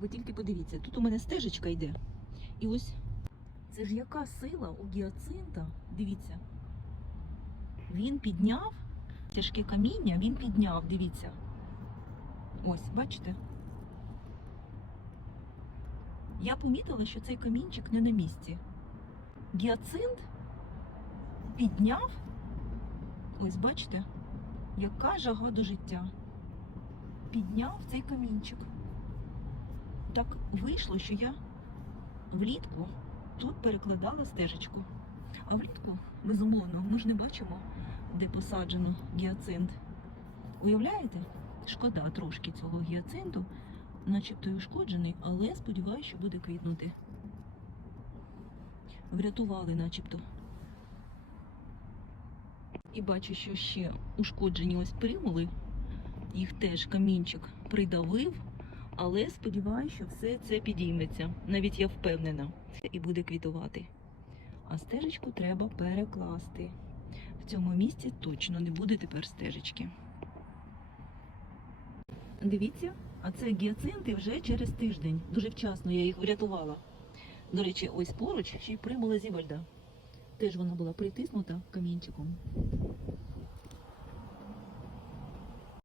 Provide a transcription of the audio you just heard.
Ви тільки подивіться, тут у мене стежечка йде. І ось це ж яка сила у гіацинта. Дивіться. Він підняв тяжке каміння, він підняв, дивіться. Ось, бачите? Я помітила, що цей камінчик не на місці. Гіацинт підняв. Ось бачите, яка жага до життя. Підняв цей камінчик. Так вийшло, що я влітку тут перекладала стежечку. А влітку, безумовно, ми ж не бачимо, де посаджено гіацинт. Уявляєте? Шкода трошки цього гіацинту, начебто й ушкоджений, але сподіваюся, що буде квітнути. Врятували, начебто. І бачу, що ще ушкоджені ось примули. Їх теж камінчик придавив, але сподіваюся, що все це підійметься. Навіть я впевнена, і буде квітувати. А стежечку треба перекласти. В цьому місці точно не буде тепер стежечки. Дивіться, а це гіацинти вже через тиждень. Дуже вчасно я їх врятувала. До речі, ось поруч ще й примула зівальда. Теж вона була притиснута камінчиком.